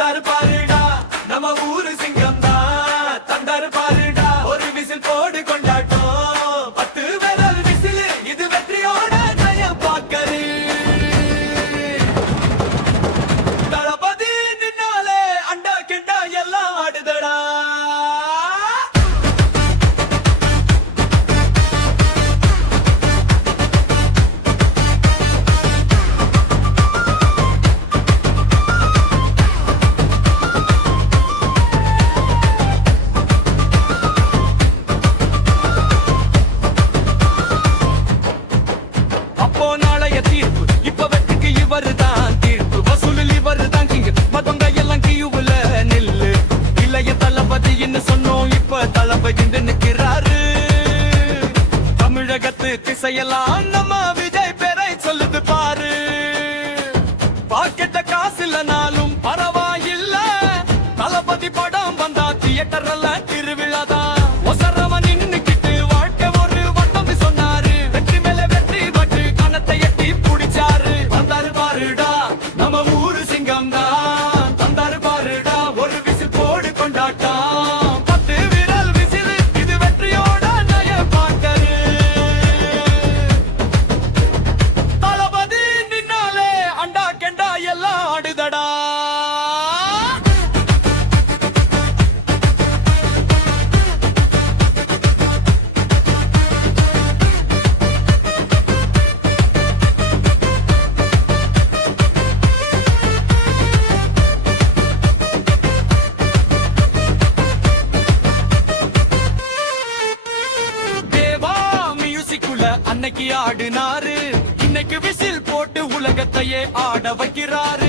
வந்தாரு பாருடா நம்ம ஊரு சிங்கம் தான் தந்தாரு பாருடா ஒரு விசில் போடு கொண்டாட்டம் 10 விரல் விசில் இது வெற்றியோட நயம் பாக்கரு தளபதி நின்னாலே அண்டா கிண்டா எல்லாம் ஆடுதடா திசையெல்லாம் நம்ம விஜய் பேரை சொல்லுது பாரு பாக்கெட்ட காசு இல்லனாலும் பரவாயில்ல தளபதி படம் வந்தா தியேட்டர் எல்லாம் திருவிழாதான் ஒசரவன் நின்னுக்கிட்டு வாழ்க்கை ஒரு வட்டம் சொன்னாரு வெற்றி மேல வெற்றி பட்டு கணத்தை எட்டி புடிச்சாரு வந்தாரு பாருடா நம்ம ஊரு சிங்கம் தான் தந்தாரு பாருடா ஒரு விசில் போடு கொண்டாட்டம் அன்னைக்கு ஆடினாரு இன்னைக்கு விசில் போட்டு உலகத்தையே ஆட வைக்கிறாரு